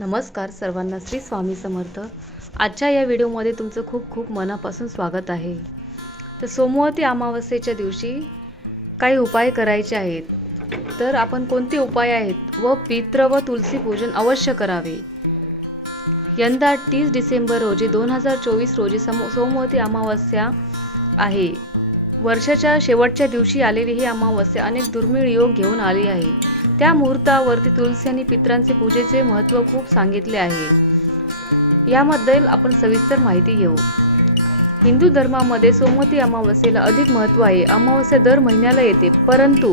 नमस्कार सर्वांना श्री स्वामी समर्थ. आजच्या या व्हिडिओमध्ये तुमचं खूप खूप मनापासून स्वागत आहे. तर सोमवती अमावस्येच्या दिवशी काही उपाय करायचे आहेत. तर आपण कोणते उपाय आहेत व पित्र व तुलसी पूजन अवश्य करावे. यंदा तीस डिसेंबर रोजी दोन हजार चोवीस रोजी सोमवती अमावस्या आहे. वर्षाच्या शेवटच्या दिवशी आलेली ही अमावस्या अनेक दुर्मिळ योग घेऊन आली आहे. त्या मुहूर्तावरती तुलसी आणि पित्रांचे पूजेचे महत्त्व खूप सांगितले आहे. यामध्ये आपण सविस्तर माहिती घेऊ. हिंदू धर्मामध्ये सोमवती अमावस्येला अधिक महत्त्व आहे. अमावस्या दर महिन्याला येते परंतु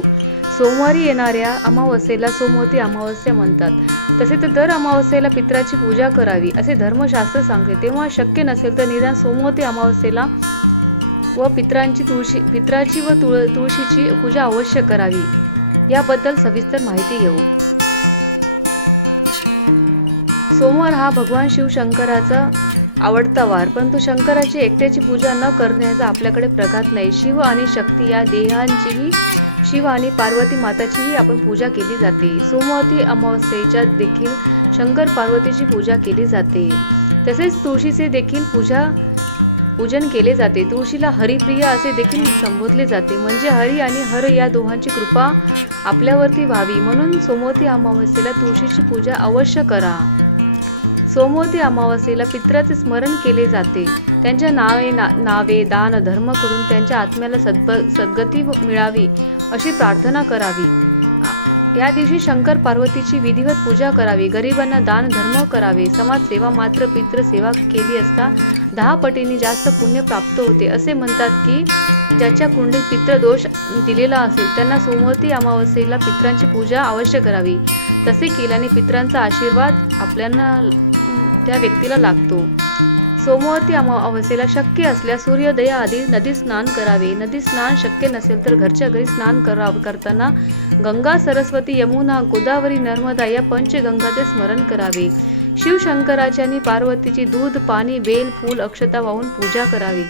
सोमवारी येणाऱ्या अमावस्येला सोमवती अमावस्या म्हणतात. तसे तर दर अमावस्येला पित्राची पूजा करावी असे धर्मशास्त्र सांगते. तेव्हा शक्य नसेल तर निदान सोमवती अमावस्येला व पित्रांची तुळशी पित्राची व तुळ तुळशीची पूजा अवश्य करावी. याबद्दल सविस्तर माहिती घेऊ. सोमवार हा भगवान शिव शंकराचा आवडता वार परंतु शंकराची एकट्याची पूजा न करण्याचा आपल्याकडे प्रकार नाही. शिव आणि शक्ती या देहांचीही शिव आणि पार्वती माताचीही आपण पूजा केली जाते. सोमवती अमावस्येच्या देखील शंकर पार्वतीची पूजा केली जाते. तसेच तुळशीचे देखील पूजा पूजन केले जाते. तुळशीला हरिप्रिया असे देखील संबोधले जाते. म्हणजे हरी आणि हर या दोहांची कृपा आपल्यावरती व्हावी. म्हणून सोमवती अमावस्येला तुळशीची पूजा अवश्य करा. सोमवती अमावस्येला पित्राचे स्मरण केले जाते. त्यांच्या नावे ना, नावे दान धर्म करून त्यांच्या आत्म्याला सद्ब सद्गती मिळावी. प्रार्थना करावी. या दिवशी शंकर पार्वतीची विधिवत पूजा करावी. गरिबांना दान धर्म करावे. समाजसेवा मात्र पित्र सेवा केली असता दहा पटीने जास्त पुण्य प्राप्त होते. असे म्हणतात की ज्याच्या कुंडीत पित्र दोष दिलेला असेल त्यांना सोमवती अमावस्येला पित्रांची पूजा अवश्य करावी. तसे केल्याने पित्रांचा आशीर्वाद आपल्याला त्या व्यक्तीला लागतो. सोमवती अमावस्येला शक्य असल्यास सूर्योदयाआधी नदी स्नान करावे. नदी स्नान शक्य नसेल तर घरच्या घरी स्नान करा करताना गंगा सरस्वती यमुना गोदावरी नर्मदा या पंचगंगाचे स्मरण करावे. शिवशंकराची आणि पार्वतीची दूध पाणी बेल फूल अक्षता वाहून पूजा करावी.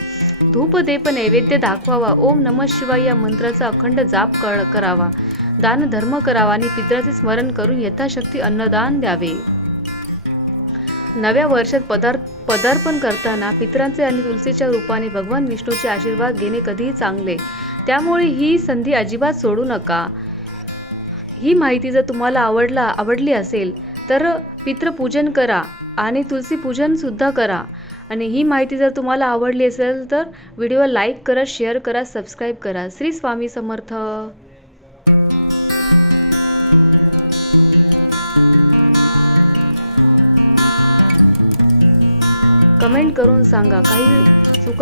धूप देप नैवेद्य दाखवावा. ओम नम शिवाय या मंत्राचा अखंड जाप करावा. दान धर्म करावा आणि पित्राचे स्मरण करून यथाशक्ती अन्नदान द्यावे. नव्या वर्षात पदार्थ पदार्पण करताना पितरांचे आणि तुलसीच्या रूपाने भगवान विष्णूचे आशीर्वाद घेणे कधीही चांगले. त्यामुळे ही संधी अजिबात सोडू नका. ही माहिती जर तुम्हाला आवडला आवडली असेल तर पितृपूजन करा आणि तुलसी पूजन सुद्धा करा. आणि ही माहिती जर तुम्हाला आवडली असेल तर व्हिडिओ लाईक करा शेअर करा सबस्क्राईब करा. श्री स्वामी समर्थ.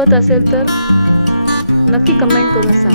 चुकत असेल तर नक्की कमेंट करून सांगा.